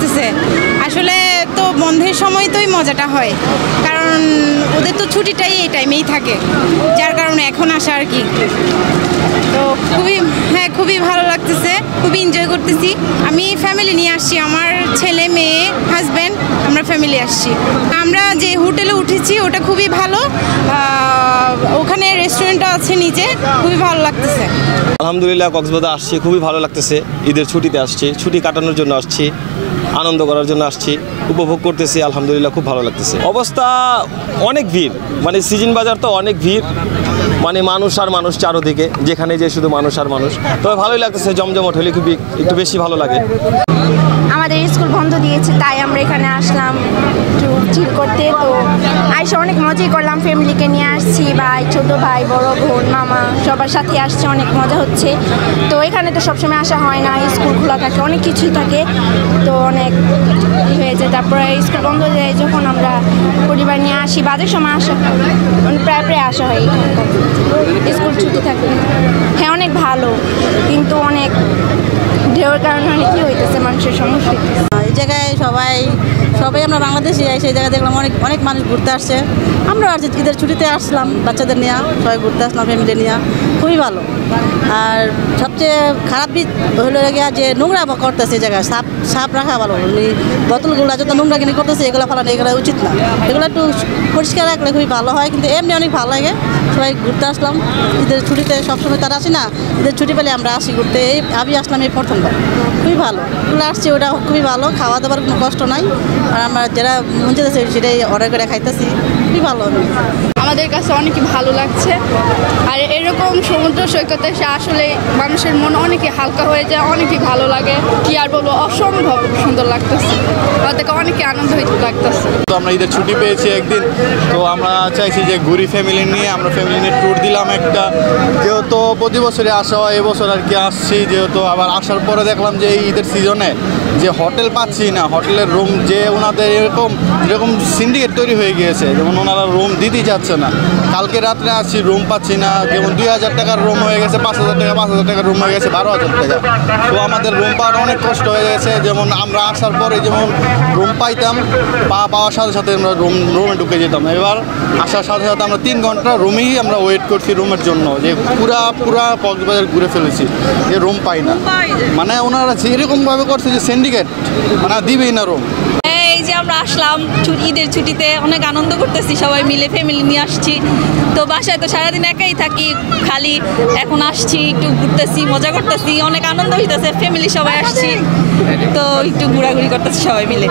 লাগতেছে আসলে তো বন্ধের সময় তোই মজাটা হয় কারণ ওদের তো ছুটিটাই এই টাইমেই থাকে যার কারণে এখন আসা আর কি তো খুবই ভালো লাগতেছে খুবই এনজয় করতেছি আমি ফ্যামিলি নিয়ে আসছি আমার ছেলে মেয়ে হাজব্যান্ড আমরা ফ্যামিলি আসছি আমরা যে হোটেলে উঠেছি ওটা খুবই ভালো ওখানে রেস্টুরেন্টও আছে নিচে খুবই ভালো লাগতেছে আলহামদুলিল্লাহ কক্সবাজার আসছি খুবই ভালো লাগতেছে ঈদের ছুটিতে আসছি ছুটি কাটানোর জন্য আসছি আনন্দ করার জন্য আসছি উপভোগ করতেছি আলহামদুলিল্লাহ খুব ভালো লাগতেছে অবস্থা অনেক ভিড় মানে সিজন বাজার তো অনেক ভিড় মানে মানুষ আর মানুষ চারোদিকে যেখানে যে শুধু মানুষ আর মানুষ তবে ভালোই লাগতেছে জমজমট হলে খুবই একটু বেশি ভালো লাগে আমাদের স্কুল বন্ধ দিয়েছে তাই আমরা এখানে আসলাম একটু চিল করতে তো আইসা অনেক মজাই করলাম ফ্যামিলিকে নিয়ে আসছি ভাই ছোটো ভাই বড় বোন মামা সবার সাথে আসছে অনেক মজা হচ্ছে তো এখানে তো সবসময় আসা হয় না স্কুল খোলা থাকে অনেক কিছুই থাকে তো অনেক হয়েছে তারপরে স্কুল বন্ধ দেয় যখন আমরা পরিবার নিয়ে আসি বাজের সময় আসা প্রায় আসা হয় স্কুল ছুটি থাকে হ্যাঁ অনেক ভালো কিন্তু অনেক ঢেউর কারণে অনেক কী হইতেছে মানুষের সমস্যা এই জায়গায় সবাই আমরা বাংলাদেশি সেই জায়গায় দেখলাম অনেক মানুষ ঘুরতে আসছে আমরা আর ঈদের ছুটিতে আসলাম বাচ্চাদের নিয়ে সবাই ঘুরতে আসলাম ফ্যামিলি নিয়ে খুবই ভালো আর সবচেয়ে খারাপ দিক হলো গিয়া যে নোংরা করতেছে এই জায়গায় সাপ রাখা ভালো বোতলগুলো যত নোংরা কিনে করতেছে এগুলো ফালানো এগুলো উচিত না এগুলো একটু পরিষ্কার রাখলে খুবই ভালো হয় কিন্তু এমনি অনেক ভালো লাগে সবাই ঘুরতে আসলাম ঈদের ছুটিতে সবসময় তারা আসি না ঈদের ছুটি পেলে আমরা আসি ঘুরতে আমি আসলাম এই প্রথমবার খুবই ভালো এগুলো আসছি ওটা খুবই ভালো খাওয়া দাওয়ার কোনো কষ্ট নাই আর আমরা যারা মন যেতেছে সেটাই অর্ডার করে খাইতেছি খুবই ভালো হবে আমাদের কাছে অনেকই ভালো লাগছে আর এরকম সমুদ্র সৈকতে এসে আসলে মানুষের মন অনেকই হালকা হয়ে যায় অনেকই ভালো লাগে কি আর বলবো অসম্ভব সুন্দর লাগতেছে তাদেরকে অনেকই আনন্দ লাগতেছে তো আমরা ঈদের ছুটি পেয়েছি একদিন তো আমরা চাইছি যে ঘুরি ফ্যামিলি নিয়ে আমরা ফ্যামিলি নিয়ে ট্যুর দিলাম একটা যেহেতু প্রতি বছরই আসা হয় এবছর আর কি আসছি যেহেতু আবার আসার পরে দেখলাম যে এই ঈদের সিজনে যে হোটেল পাচ্ছি না হোটেলের রুম যে ওনাদের যেরকম সিন্ডিকেট তৈরি হয়ে গিয়েছে যেমন ওনারা রুম দিতেই যাচ্ছে না কালকে রাত্রে আসছি রুম পাচ্ছি না যেমন 2000 টাকার রুম হয়ে গেছে 5000 টাকা 5000 টাকার রুম হয়ে গেছে 12000 টাকা তো আমাদের রুম পাওয়ার অনেক কষ্ট হয়ে গেছে যেমন আমরা আসার পরে যেমন রুম পাইতাম পাওয়ার সাথে সাথে আমরা রুমে ঢুকে যেতাম এবার আসার সাথে সাথে আমরা 3 ঘন্টা রুমেই আমরা ওয়েট করছি রুমের জন্য যে পুরা কক্সবাজার ঘুরে ফেলেছি যে রুম পাই না মানে ওনারা এরকমভাবে করছে যে সিন্ডিকেট মানে দিবেই না রুম এই যে আমরা আসলাম ঈদের ছুটিতে অনেক আনন্দ করতেছি সবাই মিলে ফ্যামিলি নিয়ে আসছি তো বাসায় তো সারাদিন একাই থাকি খালি এখন আসছি একটু ঘুরতেছি মজা করতেছি অনেক আনন্দ হইতেছে ফ্যামিলি সবাই আসছি তো একটু ঘোরাঘুরি করতেছি সবাই মিলে